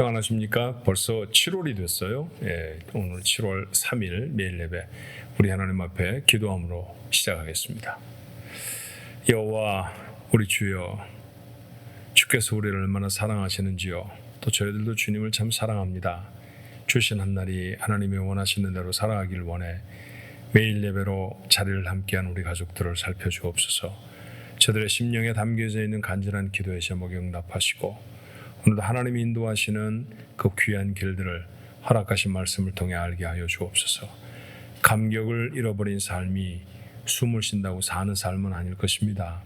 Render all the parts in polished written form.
평안하십니까? 벌써 7월이 됐어요. 오늘 7월 3일 매일 예배 우리 하나님 앞에 기도함으로 시작하겠습니다. 여호와 우리 주여, 주께서 우리를 얼마나 사랑하시는지요. 또 저희들도 주님을 참 사랑합니다. 주신 한날이 하나님이 원하시는 대로 살아가길 원해 매일 예배로 자리를 함께한 우리 가족들을 살펴주옵소서. 저들의 심령에 담겨져 있는 간절한 기도의 제목에 응답하시고 오늘도 하나님이 인도하시는 그 귀한 길들을 허락하신 말씀을 통해 알게 하여 주옵소서. 감격을 잃어버린 삶이 숨을 쉰다고 사는 삶은 아닐 것입니다.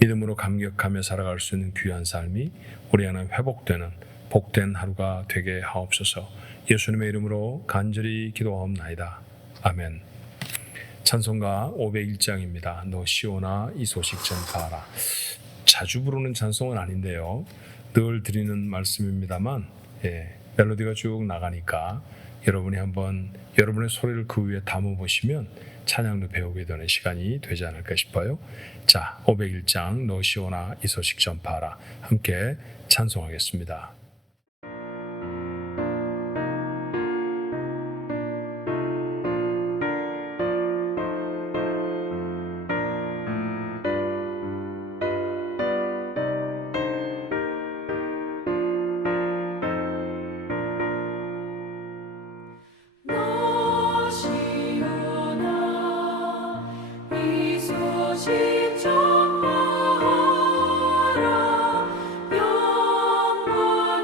믿음으로 감격하며 살아갈 수 있는 귀한 삶이 우리 안에 회복되는 복된 하루가 되게 하옵소서. 예수님의 이름으로 간절히 기도하옵나이다. 아멘. 찬송가 501장입니다. 너 시온아 이 소식 전파하라. 자주 부르는 찬송은 아닌데요, 늘 드리는 말씀입니다만 멜로디가 쭉 나가니까 여러분이 한번 여러분의 소리를 그 위에 담아보시면 찬양도 배우게 되는 시간이 되지 않을까 싶어요. 자, 501장 너 시온아 이 소식 전파하라, 함께 찬송하겠습니다. 영원히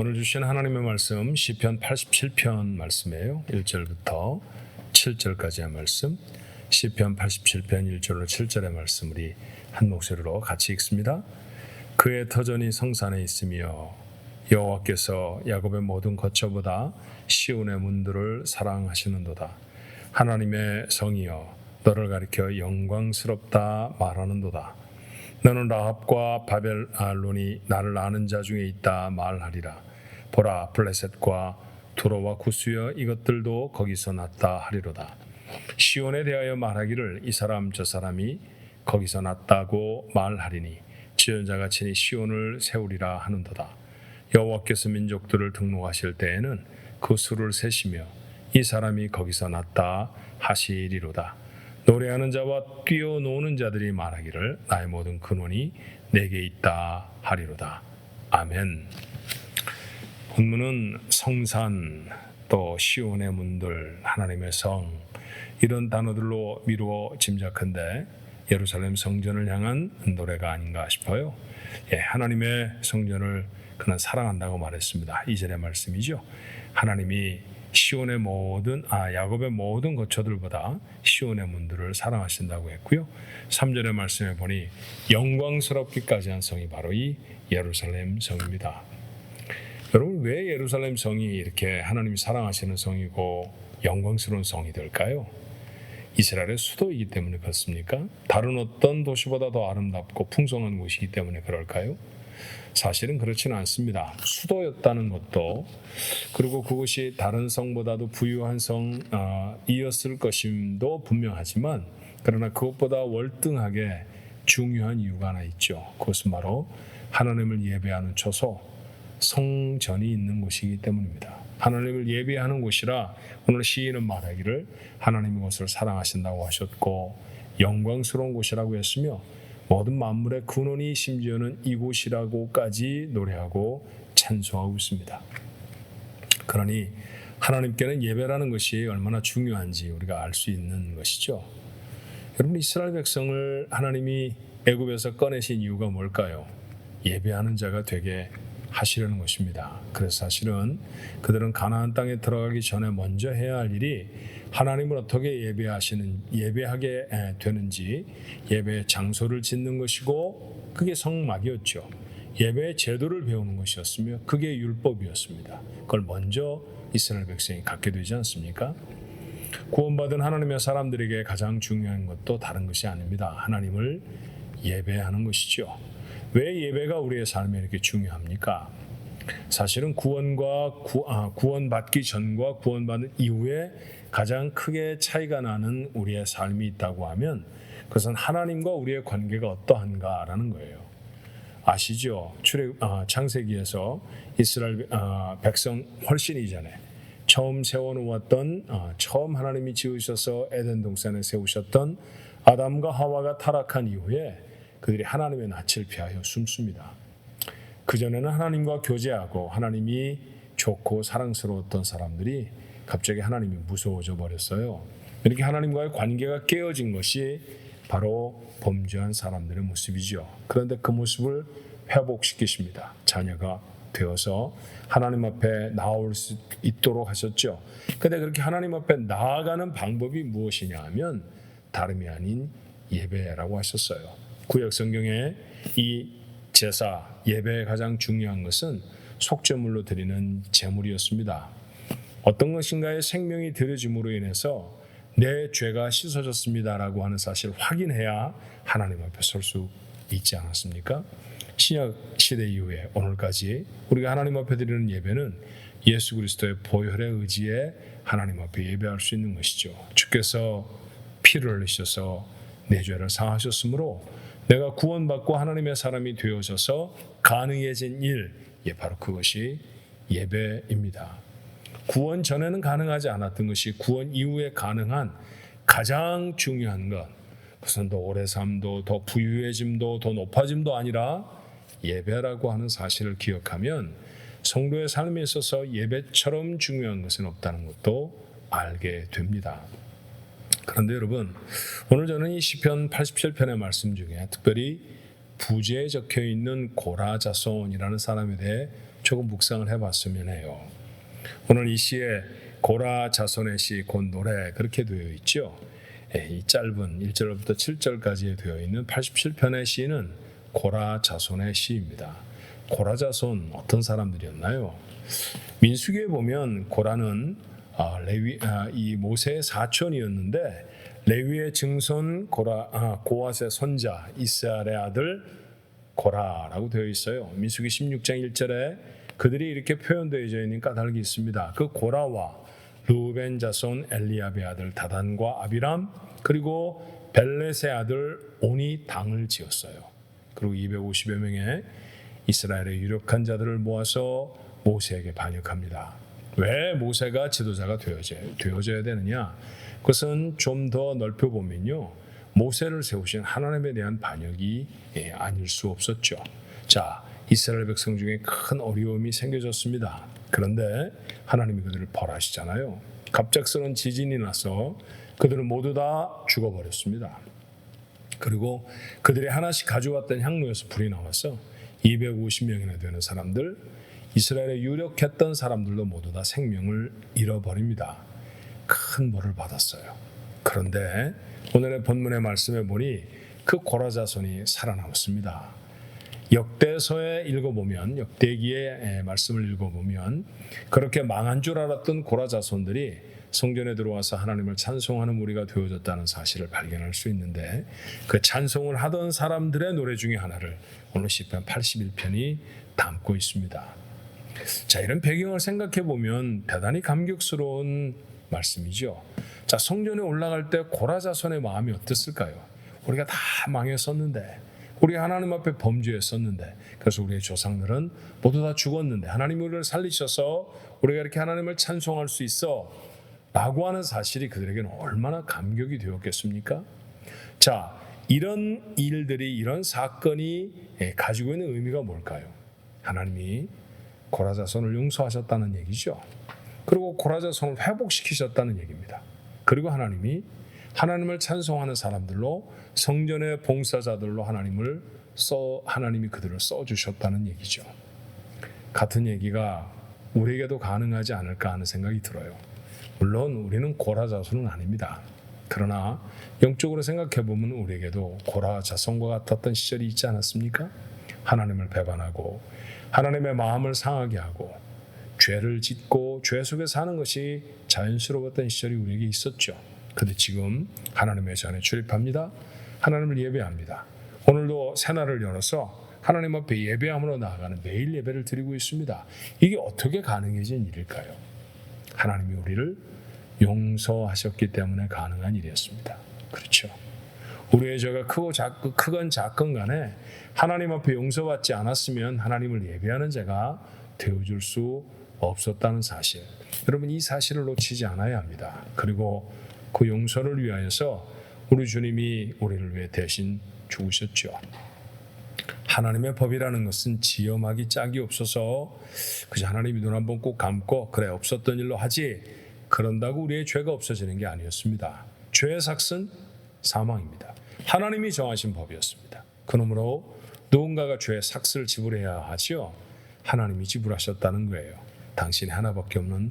오늘 주신 하나님의 말씀 시편 87편 말씀이에요. 1절부터 7절까지의 말씀. 시편 87편 1절로 7절의 말씀 우리 한 목소리로 같이 읽습니다. 그의 터전이 성산에 있으며 여호와께서 야곱의 모든 거처보다 시온의 문들을 사랑하시는도다. 하나님의 성이여 너를 가리켜 영광스럽다 말하는도다. 너는 라합과 바벨 알론이 나를 아는 자 중에 있다 말하리라. 보라 블레셋과 두로와 구스여 이것들도 거기서 났다 하리로다. 시온에 대하여 말하기를 이 사람 저 사람이 거기서 났다고 말하리니 지존자가 친히 시온을 세우리라 하는도다. 여호와께서 민족들을 등록하실 때에는 그 수를 세시며 이 사람이 거기서 났다 하시리로다. 노래하는 자와 뛰어노는 자들이 말하기를 나의 모든 근원이 내게 있다 하리로다. 아멘. 본문은 성산, 또 시온의 문들, 하나님의 성 이런 단어들로 미루어 짐작한데 예루살렘 성전을 향한 노래가 아닌가 싶어요. 하나님의 성전을 그는 사랑한다고 말했습니다. 2절의 말씀이죠. 하나님이 시온의 야곱의 모든 거처들보다 시온의 문들을 사랑하신다고 했고요. 3절의 말씀에 보니 영광스럽기까지 한 성이 바로 이 예루살렘 성입니다. 여러분, 왜 예루살렘 성이 이렇게 하나님이 사랑하시는 성이고 영광스러운 성이 될까요? 이스라엘의 수도이기 때문에 그렇습니까? 다른 어떤 도시보다 더 아름답고 풍성한 곳이기 때문에 그럴까요? 사실은 그렇지는 않습니다. 수도였다는 것도, 그리고 그것이 다른 성보다도 부유한 성이었을 것임도 분명하지만, 그러나 그것보다 월등하게 중요한 이유가 하나 있죠. 그것은 바로 하나님을 예배하는 처소 성전이 있는 곳이기 때문입니다. 하나님을 예배하는 곳이라 오늘 시인은 말하기를 하나님이 그것을 사랑하신다고 하셨고 영광스러운 곳이라고 했으며 모든 만물의 근원이 심지어는 이곳이라고까지 노래하고 찬송하고 있습니다. 그러니 하나님께는 예배라는 것이 얼마나 중요한지 우리가 알 수 있는 것이죠. 여러분, 이스라엘 백성을 하나님이 애굽에서 꺼내신 이유가 뭘까요? 예배하는 자가 되게 하시려는 것입니다. 그래서 사실은 그들은 가나안 땅에 들어가기 전에 먼저 해야 할 일이 하나님을 어떻게 예배하게 되는지 예배의 장소를 짓는 것이고 그게 성막이었죠. 예배의 제도를 배우는 것이었으며 그게 율법이었습니다. 그걸 먼저 이스라엘 백성이 갖게 되지 않습니까? 구원받은 하나님의 사람들에게 가장 중요한 것도 다른 것이 아닙니다. 하나님을 예배하는 것이죠. 왜 예배가 우리의 삶에 이렇게 중요합니까? 사실은 구원받기 전과 구원받은 이후에 가장 크게 차이가 나는 우리의 삶이 있다고 하면 그것은 하나님과 우리의 관계가 어떠한가라는 거예요. 아시죠? 창세기에서 이스라엘 백성 훨씬 이전에 처음 세워놓았던 처음 하나님이 지으셔서 에덴 동산에 세우셨던 아담과 하와가 타락한 이후에 그들이 하나님의 낯을 피하여 숨습니다. 그전에는 하나님과 교제하고 하나님이 좋고 사랑스러웠던 사람들이 갑자기 하나님이 무서워져 버렸어요. 이렇게 하나님과의 관계가 깨어진 것이 바로 범죄한 사람들의 모습이죠. 그런데 그 모습을 회복시키십니다. 자녀가 되어서 하나님 앞에 나올 수 있도록 하셨죠. 그런데 그렇게 하나님 앞에 나아가는 방법이 무엇이냐 하면 다름이 아닌 예배라고 하셨어요. 구약 성경에 이 제사, 예배의 가장 중요한 것은 속죄물로 드리는 제물이었습니다. 어떤 것인가의 생명이 들여짐으로 인해서 내 죄가 씻어졌습니다라고 하는 사실을 확인해야 하나님 앞에 설 수 있지 않았습니까? 신약 시대 이후에 오늘까지 우리가 하나님 앞에 드리는 예배는 예수 그리스도의 보혈의 의지에 하나님 앞에 예배할 수 있는 것이죠. 주께서 피를 흘리셔서 내 죄를 사하셨으므로 내가 구원받고 하나님의 사람이 되어져서 가능해진 일, 바로 그것이 예배입니다. 구원 전에는 가능하지 않았던 것이 구원 이후에 가능한 가장 중요한 것, 그것은 더 오래 삶도 더 부유해짐도 더 높아짐도 아니라 예배라고 하는 사실을 기억하면 성도의 삶에 있어서 예배처럼 중요한 것은 없다는 것도 알게 됩니다. 그런데 여러분, 오늘 저는 이 시편 87편의 말씀 중에 특별히 부제에 적혀 있는 고라자손이라는 사람에 대해 조금 묵상을 해봤으면 해요. 오늘 이 시에 고라 자손의 시 곧 노래 그렇게 되어 있죠. 이 짧은 1절부터 7절까지 되어 있는 87편의 시는 고라 자손의 시입니다. 고라 자손 어떤 사람들이었나요? 민수기에 보면 고라는 이 모세의 사촌이었는데 레위의 증손 고앗의 손자 이스라엘의 아들 고라라고 되어 있어요. 민수기 16장 1절에 그들이 이렇게 표현되어 있는 까닭이 있습니다. 그 고라와 르우벤 자손 엘리압의 아들 다단과 아비람 그리고 벨렛의 아들 온이 당을 지었어요. 그리고 250여 명의 이스라엘의 유력한 자들을 모아서 모세에게 반역합니다. 왜 모세가 지도자가 되어져야 되느냐? 그것은 좀 더 넓혀보면요, 모세를 세우신 하나님에 대한 반역이 아닐 수 없었죠. 자, 이스라엘 백성 중에 큰 어려움이 생겨졌습니다. 그런데 하나님이 그들을 벌하시잖아요. 갑작스러운 지진이 나서 그들은 모두 다 죽어버렸습니다. 그리고 그들이 하나씩 가져왔던 향로에서 불이 나와서 250명이나 되는 사람들, 이스라엘에 유력했던 사람들도 모두 다 생명을 잃어버립니다. 큰 벌을 받았어요. 그런데 오늘의 본문의 말씀에 보니 그 고라 자손이 살아남았습니다. 역대서에 읽어보면, 역대기의 말씀을 읽어보면 그렇게 망한 줄 알았던 고라 자손들이 성전에 들어와서 하나님을 찬송하는 무리가 되어졌다는 사실을 발견할 수 있는데, 그 찬송을 하던 사람들의 노래 중에 하나를 오늘 시편 81편이 담고 있습니다. 자, 이런 배경을 생각해 보면 대단히 감격스러운 말씀이죠. 자, 성전에 올라갈 때 고라 자손의 마음이 어땠을까요? 우리가 다 망했었는데, 우리 하나님 앞에 범죄했었는데, 그래서 우리의 조상들은 모두 다 죽었는데 하나님이 우리를 살리셔서 우리가 이렇게 하나님을 찬송할 수 있어 라고 하는 사실이 그들에게는 얼마나 감격이 되었겠습니까? 자, 이런 일들이, 이런 사건이 가지고 있는 의미가 뭘까요? 하나님이 고라 자손을 용서하셨다는 얘기죠. 그리고 고라 자손을 회복시키셨다는 얘기입니다. 그리고 하나님을 찬송하는 사람들로, 성전의 봉사자들로 하나님이 그들을 써주셨다는 얘기죠. 같은 얘기가 우리에게도 가능하지 않을까 하는 생각이 들어요. 물론 우리는 고라 자손은 아닙니다. 그러나 영적으로 생각해보면 우리에게도 고라 자손과 같았던 시절이 있지 않았습니까? 하나님을 배반하고 하나님의 마음을 상하게 하고 죄를 짓고 죄 속에 사는 것이 자연스러웠던 시절이 우리에게 있었죠. 그런데 지금 하나님의 전에 출입합니다. 하나님을 예배합니다. 오늘도 새날을 열어서 하나님 앞에 예배함으로 나아가는 매일 예배를 드리고 있습니다. 이게 어떻게 가능해진 일일까요? 하나님이 우리를 용서하셨기 때문에 가능한 일이었습니다. 그렇죠. 우리의 죄가 크건 작건 간에 하나님 앞에 용서받지 않았으면 하나님을 예배하는 자가 되어줄 수 없었다는 사실, 여러분 이 사실을 놓치지 않아야 합니다. 그리고 그 용서를 위하여서 우리 주님이 우리를 위해 대신 죽으셨죠. 하나님의 법이라는 것은 지엄하기 짝이 없어서 그저 하나님이 눈 한번 꼭 감고 그래 없었던 일로 하지, 그런다고 우리의 죄가 없어지는 게 아니었습니다. 죄의 삭은 사망입니다. 하나님이 정하신 법이었습니다. 그러므로 누군가가 죄의 삭을 지불해야 하지요. 하나님이 지불하셨다는 거예요. 당신이 하나밖에 없는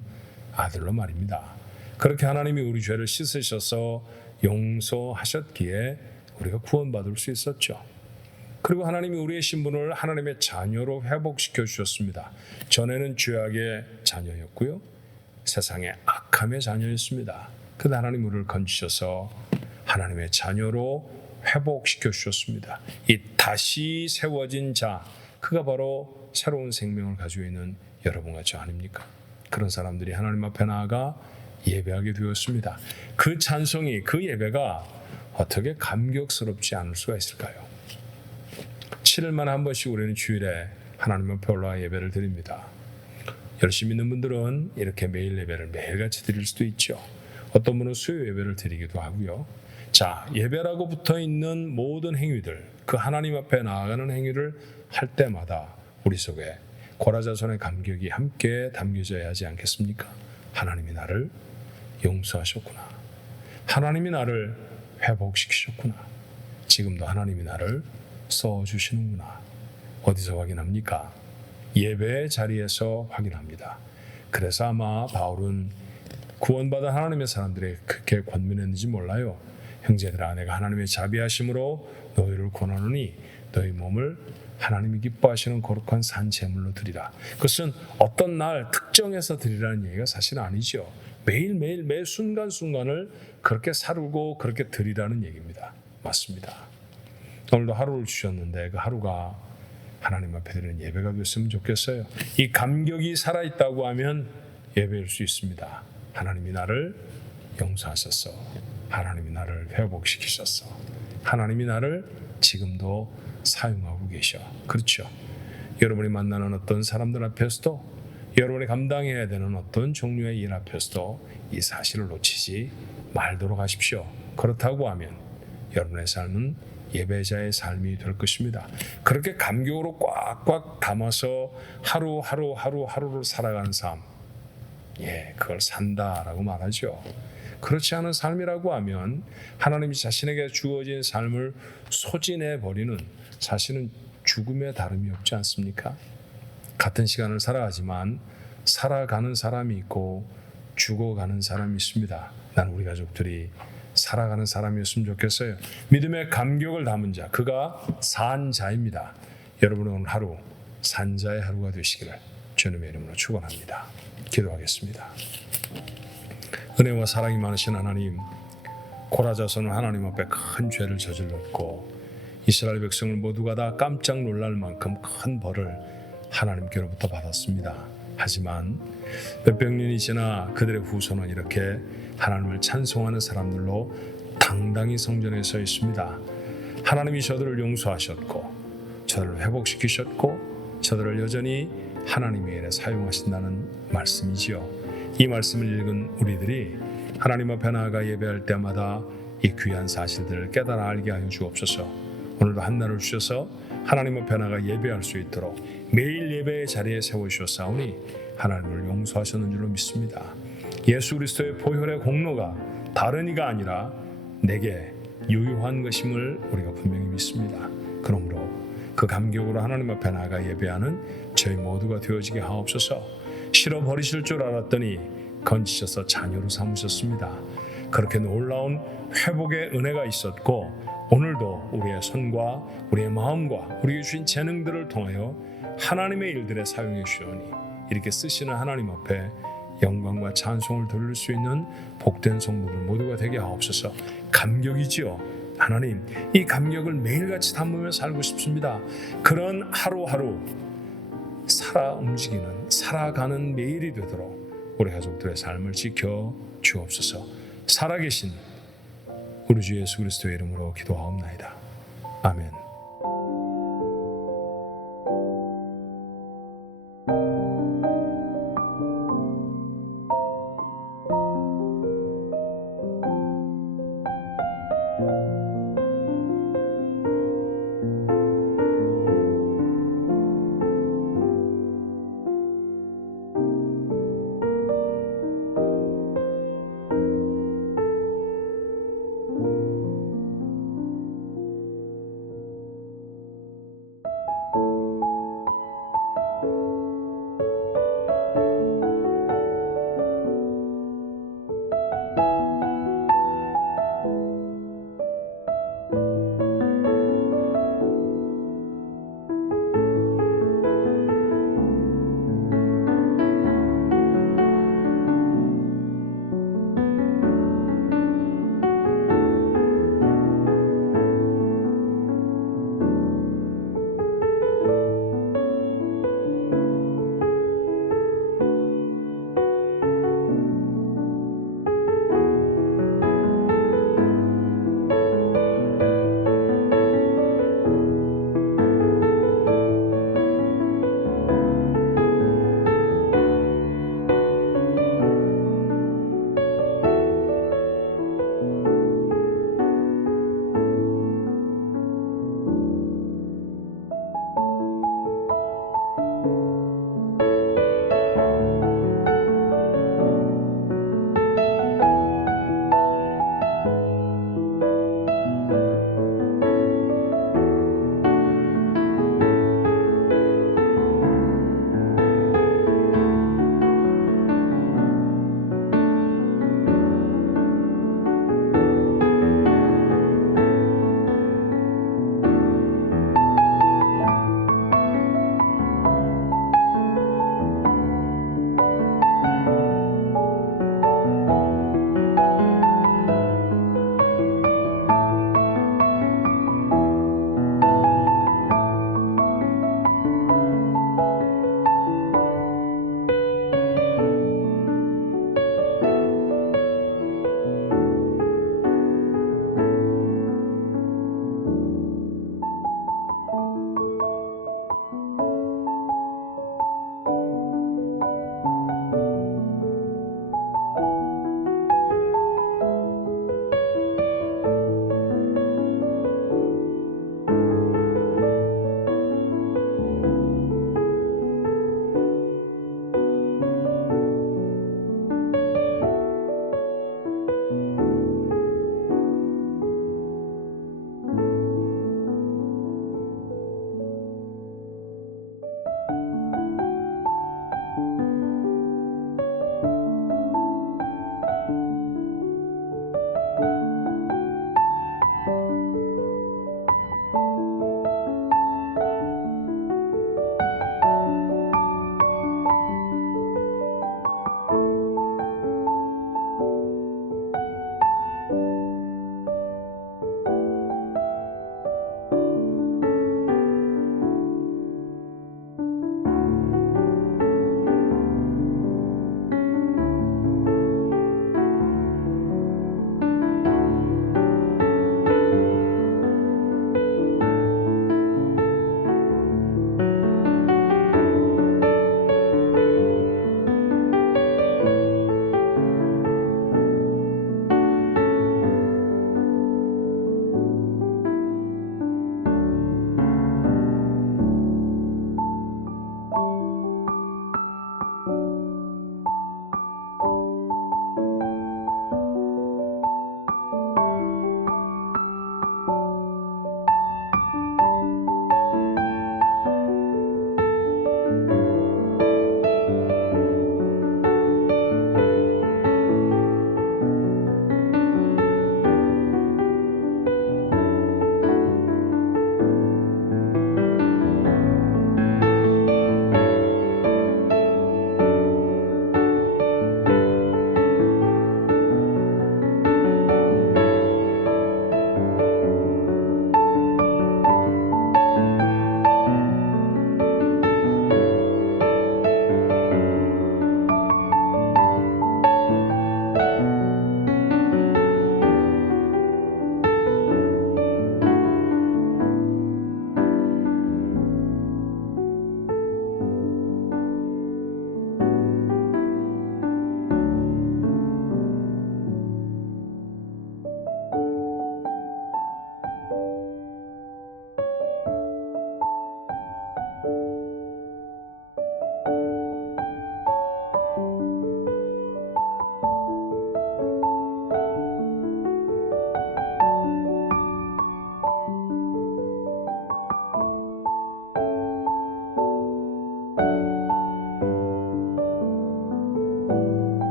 아들로 말입니다. 그렇게 하나님이 우리 죄를 씻으셔서 용서하셨기에 우리가 구원받을 수 있었죠. 그리고 하나님이 우리의 신분을 하나님의 자녀로 회복시켜 주셨습니다. 전에는 죄악의 자녀였고요, 세상의 악함의 자녀였습니다. 그런데 하나님 우리를 건지셔서 하나님의 자녀로 회복시켜 주셨습니다. 이 다시 세워진 자, 그가 바로 새로운 생명을 가지고 있는 여러분과 저 아닙니까? 그런 사람들이 하나님 앞에 나아가 예배하게 되었습니다. 그 찬송이, 그 예배가 어떻게 감격스럽지 않을 수가 있을까요? 7일만에 한 번씩 우리는 주일에 하나님 앞에 올라와 예배를 드립니다. 열심히 있는 분들은 이렇게 매일 예배를 매일같이 드릴 수도 있죠. 어떤 분은 수요 예배를 드리기도 하고요. 자, 예배라고 붙어있는 모든 행위들, 그 하나님 앞에 나아가는 행위를 할 때마다 우리 속에 고라 자손의 감격이 함께 담겨져야 하지 않겠습니까? 하나님이 나를 용서하셨구나. 하나님이 나를 회복시키셨구나. 지금도 하나님이 나를 써주시는구나. 어디서 확인합니까? 예배의 자리에서 확인합니다. 그래서 아마 바울은 구원받은 하나님의 사람들에게 그렇게 권면했는지 몰라요. 형제들아, 내가 하나님의 자비하심으로 너희를 권하노니 너희 몸을 하나님이 기뻐하시는 거룩한 산 제물로 드리라. 그것은 어떤 날 특정해서 드리라는 얘기가 사실 아니죠. 매일매일 매 순간순간을 그렇게 살고 그렇게 드리라는 얘기입니다. 맞습니다. 오늘도 하루를 주셨는데 그 하루가 하나님 앞에 드리는 예배가 됐으면 좋겠어요. 이 감격이 살아있다고 하면 예배일 수 있습니다. 하나님이 나를 용서하셨어. 하나님이 나를 회복시키셨어. 하나님이 나를 지금도 사용하고 계셔. 그렇죠. 여러분이 만나는 어떤 사람들 앞에서도, 여러분이 감당해야 되는 어떤 종류의 일 앞에서도 이 사실을 놓치지 말도록 하십시오. 그렇다고 하면 여러분의 삶은 예배자의 삶이 될 것입니다. 그렇게 감격으로 꽉꽉 담아서 하루를 살아가는 삶, 그걸 산다라고 말하죠. 그렇지 않은 삶이라고 하면 하나님이 자신에게 주어진 삶을 소진해버리는, 사실은 죽음에 다름이 없지 않습니까? 같은 시간을 살아가지만 살아가는 사람이 있고 죽어가는 사람이 있습니다. 난 우리 가족들이 살아가는 사람이었으면 좋겠어요. 믿음의 감격을 담은 자, 그가 산 자입니다. 여러분은 오늘 하루 산자의 하루가 되시기를 주님의 이름으로 축원합니다. 기도하겠습니다. 은혜와 사랑이 많으신 하나님, 고라자손은 하나님 앞에 큰 죄를 저질렀고 이스라엘 백성을 모두가 다 깜짝 놀랄 만큼 큰 벌을 하나님께로부터 받았습니다. 하지만 몇백 년이 지나 그들의 후손은 이렇게 하나님을 찬송하는 사람들로 당당히 성전에 서 있습니다. 하나님이 저들을 용서하셨고 저들을 회복시키셨고 저들을 여전히 하나님의 일에 사용하신다는 말씀이지요. 이 말씀을 읽은 우리들이 하나님 앞에 나아가 예배할 때마다 이 귀한 사실들을 깨달아 알게 하여 주옵소서. 오늘도 한 날을 주셔서 하나님 앞에 나아가 예배할 수 있도록 매일 예배의 자리에 세워주셨사오니 하나님을 용서하셨는 줄로 믿습니다. 예수 그리스도의 보혈의 공로가 다른 이가 아니라 내게 유효한 것임을 우리가 분명히 믿습니다. 그러므로 그 감격으로 하나님 앞에 나아가 예배하는 저희 모두가 되어지게 하옵소서. 실어버리실 줄 알았더니 건지셔서 자녀로 삼으셨습니다. 그렇게 놀라운 회복의 은혜가 있었고 오늘도 우리의 손과 우리의 마음과 우리에게 주신 재능들을 통하여 하나님의 일들에 사용해 주시오니 이렇게 쓰시는 하나님 앞에 영광과 찬송을 돌릴 수 있는 복된 성도들 모두가 되게 하옵소서. 감격이지요. 하나님, 이 감격을 매일같이 담으며 살고 싶습니다. 그런 하루하루 살아 움직이는, 살아가는 매일이 되도록 우리 가족들의 삶을 지켜 주옵소서. 살아계신 우리 주 예수 그리스도의 이름으로 기도하옵나이다. 아멘.